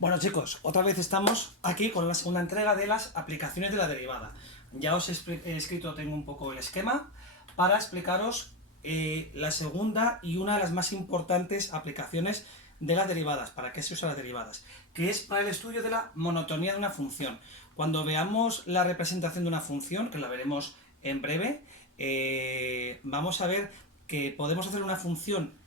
Bueno chicos, otra vez estamos aquí con la segunda entrega de las aplicaciones de la derivada. Ya os he escrito, tengo un poco el esquema para explicaros la segunda y una de las más importantes aplicaciones de las derivadas. ¿Para qué se usan las derivadas? Que es para el estudio de la monotonía de una función. Cuando veamos la representación de una función, que la veremos en breve, vamos a ver que podemos hacer una función,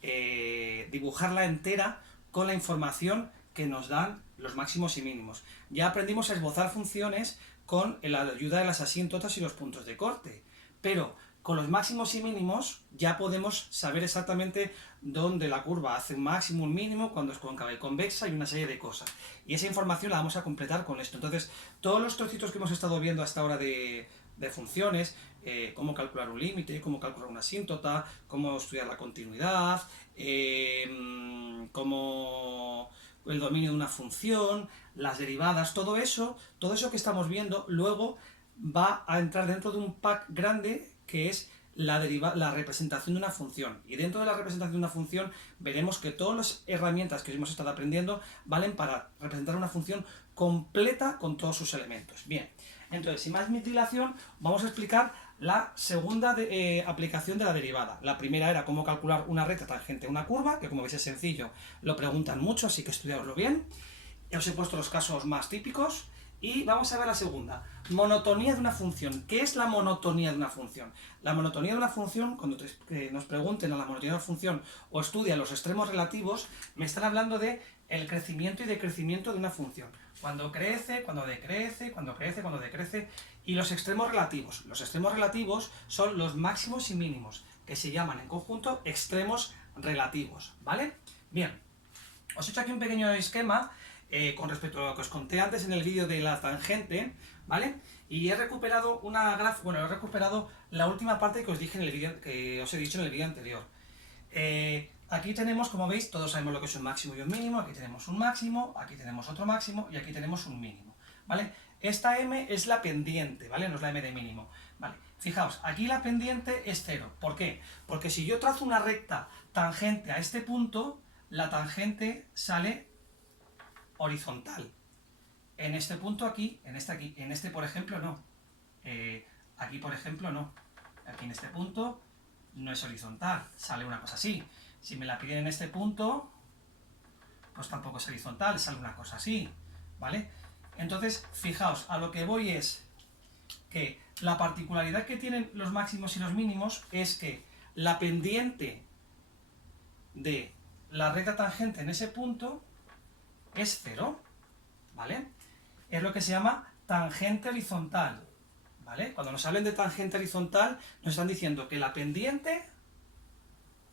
dibujarla entera con la información que nos dan los máximos y mínimos. Ya aprendimos a esbozar funciones con la ayuda de las asíntotas y los puntos de corte, pero con los máximos y mínimos ya podemos saber exactamente dónde la curva hace un máximo, un mínimo, cuando es cóncava y convexa y una serie de cosas. Y esa información la vamos a completar con esto. Entonces, todos los trocitos que hemos estado viendo hasta ahora de funciones, cómo calcular un límite, cómo calcular una asíntota, cómo estudiar la continuidad, cómo el dominio de una función, las derivadas, todo eso que estamos viendo luego va a entrar dentro de un pack grande que es la representación de una función. Y dentro de la representación de una función veremos que todas las herramientas que hemos estado aprendiendo valen para representar una función completa con todos sus elementos. Bien, entonces, sin más dilación, vamos a explicar la segunda aplicación de la derivada. La primera era cómo calcular una recta tangente a una curva, que como veis es sencillo, lo preguntan mucho, así que estudiadlo bien. Os he puesto los casos más típicos. Y vamos a ver la segunda, monotonía de una función. ¿Qué es la monotonía de una función? La monotonía de una función, cuando nos pregunten a la monotonía de una función o estudian los extremos relativos, me están hablando de el crecimiento y decrecimiento de una función. Cuando crece, cuando decrece, cuando crece, cuando decrece. Y los extremos relativos. Los extremos relativos son los máximos y mínimos, que se llaman en conjunto extremos relativos, ¿vale? Bien, os he hecho aquí un pequeño esquema con respecto a lo que os conté antes en el vídeo de la tangente, ¿vale? Y he recuperado he recuperado la última parte que os dije en el vídeo, que os he dicho en el vídeo anterior. Aquí tenemos, como veis, todos sabemos lo que es un máximo y un mínimo. Aquí tenemos un máximo, aquí tenemos otro máximo y aquí tenemos un mínimo, ¿vale? Esta m es la pendiente, ¿vale? No es la m de mínimo, ¿vale? Fijaos, aquí la pendiente es 0. ¿Por qué? Porque si yo trazo una recta tangente a este punto, la tangente sale horizontal. En este punto aquí, en este por ejemplo no. Aquí por ejemplo no. Aquí en este punto no es horizontal, sale una cosa así. Si me la piden en este punto, pues tampoco es horizontal, sale una cosa así, ¿vale? Entonces, fijaos, a lo que voy es que la particularidad que tienen los máximos y los mínimos es que la pendiente de la recta tangente en ese punto es 0, ¿vale? Es lo que se llama tangente horizontal, ¿vale? Cuando nos hablen de tangente horizontal, nos están diciendo que la pendiente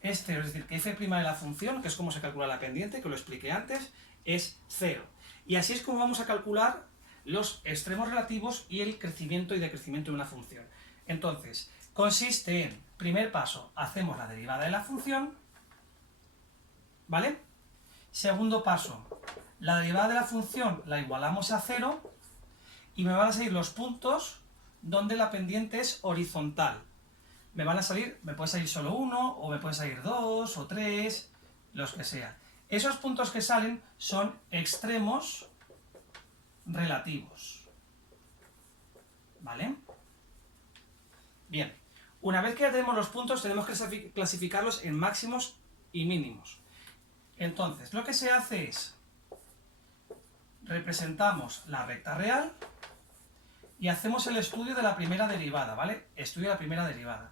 es 0, es decir, que f' de la función, que es como se calcula la pendiente, que lo expliqué antes, es 0. Y así es como vamos a calcular los extremos relativos y el crecimiento y decrecimiento de una función. Entonces, consiste en, primer paso, hacemos la derivada de la función, ¿vale? Segundo paso, la derivada de la función la igualamos a 0 y me van a salir los puntos donde la pendiente es horizontal. Me van a salir, me puede salir solo uno, o me pueden salir dos, o tres, los que sean. Esos puntos que salen son extremos relativos, ¿vale? Bien, una vez que ya tenemos los puntos, tenemos que clasificarlos en máximos y mínimos. Entonces, lo que se hace es, representamos la recta real y hacemos el estudio de la primera derivada, ¿vale? Estudio de la primera derivada.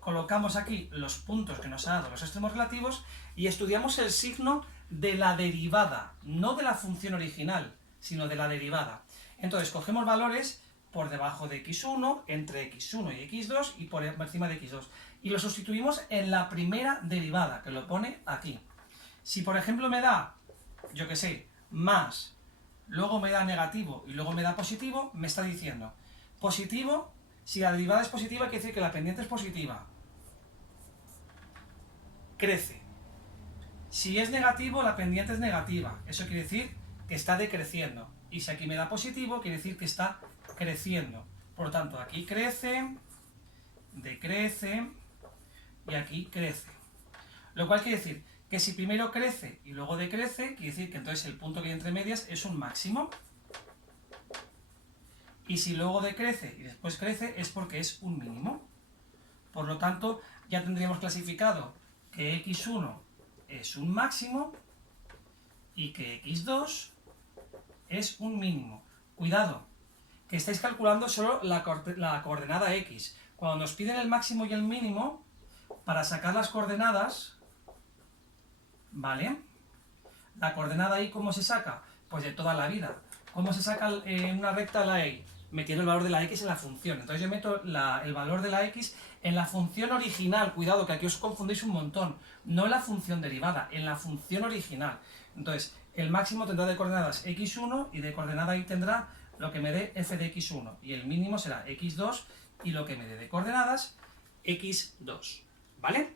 Colocamos aquí los puntos que nos ha dado los extremos relativos y estudiamos el signo de la derivada, no de la función original, sino de la derivada. Entonces, cogemos valores por debajo de x1, entre x1 y x2 y por encima de x2. Y lo sustituimos en la primera derivada, que lo pone aquí. Si, por ejemplo, me da, yo qué sé, más, luego me da negativo y luego me da positivo, me está diciendo positivo, si la derivada es positiva, quiere decir que la pendiente es positiva. Crece. Si es negativo, la pendiente es negativa. Eso quiere decir que está decreciendo. Y si aquí me da positivo, quiere decir que está creciendo. Por lo tanto, aquí crece, decrece y aquí crece. Lo cual quiere decir que si primero crece y luego decrece, quiere decir que entonces el punto que hay entre medias es un máximo. Y si luego decrece y después crece es porque es un mínimo. Por lo tanto, ya tendríamos clasificado que x1 es un máximo y que x2 es un mínimo. Cuidado, que estáis calculando solo la coordenada x. Cuando nos piden el máximo y el mínimo, para sacar las coordenadas, ¿vale? La coordenada y, ¿cómo se saca? Pues de toda la vida. ¿Cómo se saca en una recta la y? Metiendo el valor de la x en la función. Entonces yo meto el valor de la x en la función original. Cuidado, que aquí os confundéis un montón. No en la función derivada, en la función original. Entonces, el máximo tendrá de coordenadas x1 y de coordenada y tendrá lo que me dé f de x1. Y el mínimo será x2 y lo que me dé de coordenadas x2. ¿Vale?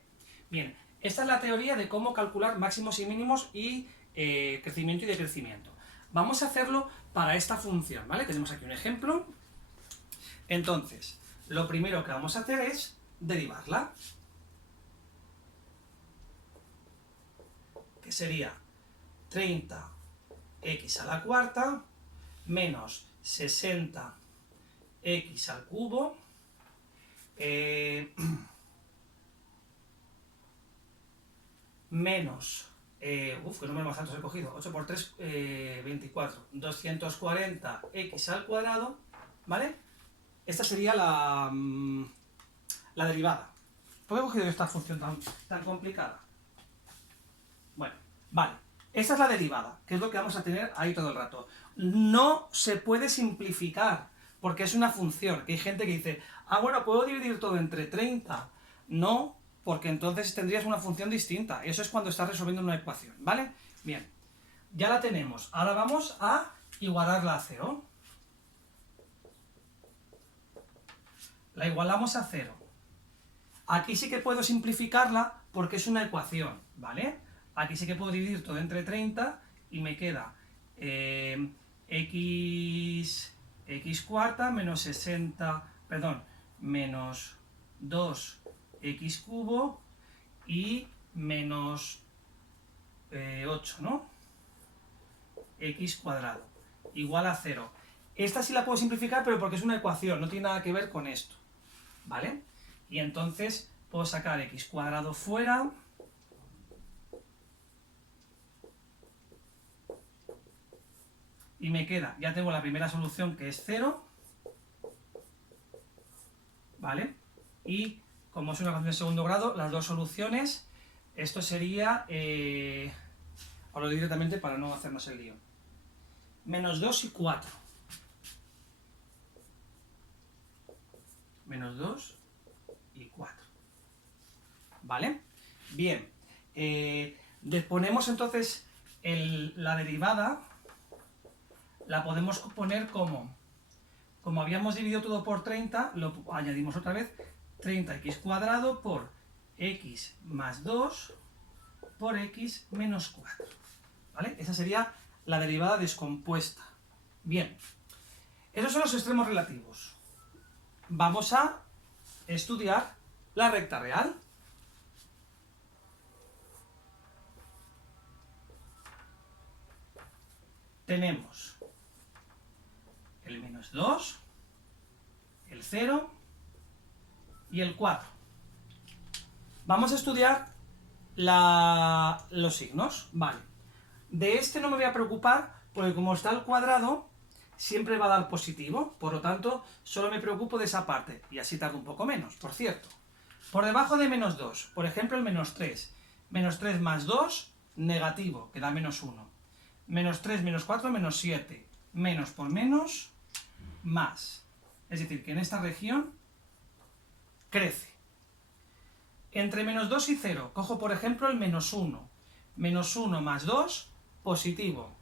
Bien, esta es la teoría de cómo calcular máximos y mínimos y crecimiento y decrecimiento. Vamos a hacerlo para esta función, ¿vale? Tenemos aquí un ejemplo. Entonces, lo primero que vamos a hacer es derivarla. Que sería 30x a la cuarta menos 60x al cubo menos, que número más alto he cogido, 8 por 3, 24, 240x al cuadrado, ¿vale? Esta sería la derivada. ¿Por qué he cogido esta función tan complicada? Bueno, vale, esta es la derivada, que es lo que vamos a tener ahí todo el rato. No se puede simplificar, porque es una función, que hay gente que dice, bueno, ¿puedo dividir todo entre 30? No, porque entonces tendrías una función distinta. Eso es cuando estás resolviendo una ecuación, ¿vale? Bien, ya la tenemos. Ahora vamos a igualarla a 0. La igualamos a 0. Aquí sí que puedo simplificarla porque es una ecuación, ¿vale? Aquí sí que puedo dividir todo entre 30 y me queda x cuarta menos 60, perdón, menos 2x cubo y menos 8, ¿no? X cuadrado igual a 0. Esta sí la puedo simplificar, pero porque es una ecuación, no tiene nada que ver con esto, ¿vale? Y entonces puedo sacar x cuadrado fuera. Y me queda, ya tengo la primera solución que es 0, ¿vale? Y como es una ecuación de segundo grado, las dos soluciones, esto sería, os lo digo directamente para no hacernos el lío, menos 2 y 4. Menos 2 y 4. ¿Vale? Bien. Disponemos entonces la derivada, la podemos poner como habíamos dividido todo por 30, lo añadimos otra vez, 30x cuadrado por x más 2 por x menos 4. ¿Vale? Esa sería la derivada descompuesta. Bien. Esos son los extremos relativos. Vamos a estudiar la recta real. Tenemos el menos 2, el 0 y el 4. Vamos a estudiar los signos. Vale. De este no me voy a preocupar porque como está al cuadrado, siempre va a dar positivo. Por lo tanto, solo me preocupo de esa parte. Y así tardo un poco menos, por cierto. Por debajo de menos 2, por ejemplo el menos 3. Menos 3 más 2, negativo, que da menos 1. Menos 3 menos 4, menos 7. Menos por menos, más. Es decir, que en esta región crece. Entre menos 2 y 0, cojo por ejemplo el menos 1. Menos 1 más 2, positivo.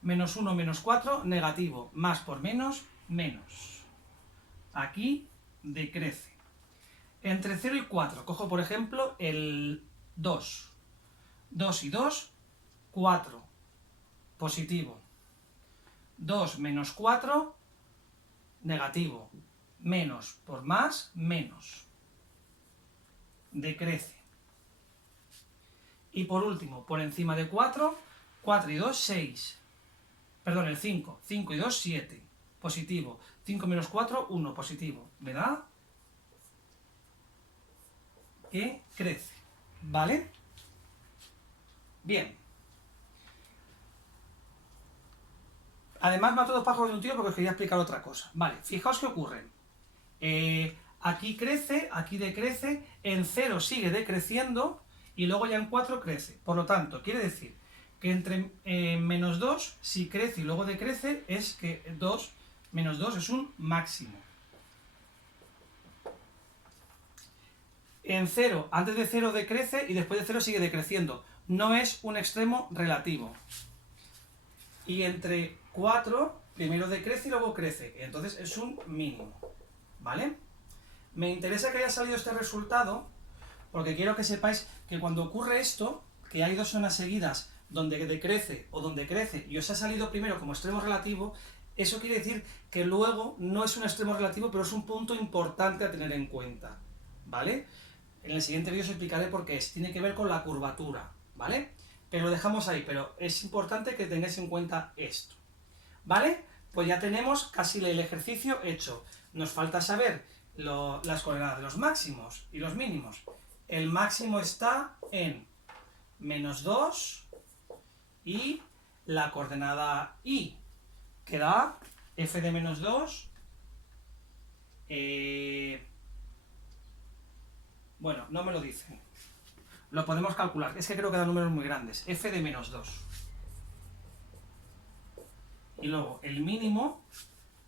Menos 1 menos 4, negativo. Más por menos, menos. Aquí decrece. Entre 0 y 4, cojo por ejemplo el 2. 2 y 2, 4. Positivo. 2 menos 4, negativo. Menos por más, menos. Decrece. Y por último, por encima de 4, 4 y 2, 6. Perdón, el 5. 5 y 2, 7. Positivo. 5 menos 4, 1. Positivo. ¿Verdad? Que crece. ¿Vale? Bien. Además, mato dos pájaros de un tiro porque os quería explicar otra cosa. Vale, fijaos qué ocurre. Aquí crece, aquí decrece, en 0 sigue decreciendo y luego ya en 4 crece. Por lo tanto, quiere decir que entre menos 2, si crece y luego decrece, es que 2 menos 2 es un máximo. En 0, antes de 0 decrece y después de 0 sigue decreciendo. No es un extremo relativo. Y entre 4, primero decrece y luego crece. Entonces es un mínimo. ¿Vale? Me interesa que haya salido este resultado porque quiero que sepáis que cuando ocurre esto, que hay dos zonas seguidas donde decrece o donde crece y os ha salido primero como extremo relativo, eso quiere decir que luego no es un extremo relativo, pero es un punto importante a tener en cuenta. ¿Vale? En el siguiente vídeo os explicaré por qué es. Tiene que ver con la curvatura. ¿Vale? Pero lo dejamos ahí, pero es importante que tengáis en cuenta esto. ¿Vale? Pues ya tenemos casi el ejercicio hecho. Nos falta saber las coordenadas de los máximos y los mínimos. El máximo está en menos 2 y la coordenada y, que da f de menos 2. Bueno, no me lo dicen. Lo podemos calcular. Es que creo que da números muy grandes. F de menos 2. Y luego el mínimo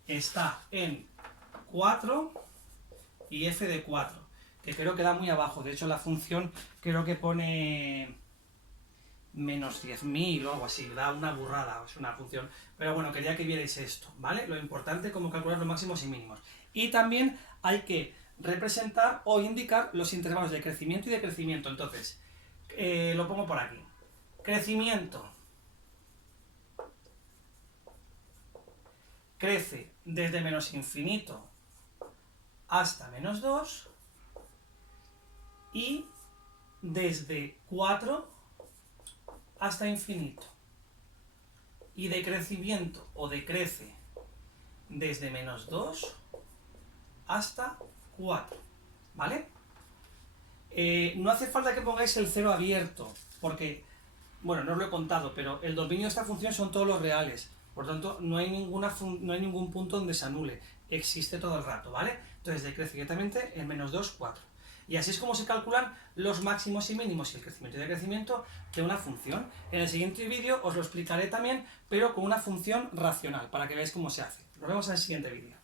está en 4 y f de 4, que creo que da muy abajo. De hecho, la función creo que pone menos 10.000 o algo así. Da una burrada, es una función. Pero bueno, quería que vierais esto, ¿vale? Lo importante, cómo calcular los máximos y mínimos. Y también hay que representar o indicar los intervalos de crecimiento y decrecimiento. Entonces, lo pongo por aquí. Crecimiento. Crece desde menos infinito hasta menos 2 y desde 4 hasta infinito. Y de crecimiento o decrece desde menos 2 hasta 4. ¿Vale? No hace falta que pongáis el 0 abierto, porque, bueno, no os lo he contado, pero el dominio de esta función son todos los reales. Por tanto, no hay ningún punto donde se anule. Existe todo el rato, ¿vale? Entonces, decrece directamente en menos 2, 4. Y así es como se calculan los máximos y mínimos y el crecimiento y decrecimiento de una función. En el siguiente vídeo os lo explicaré también, pero con una función racional, para que veáis cómo se hace. Nos vemos en el siguiente vídeo.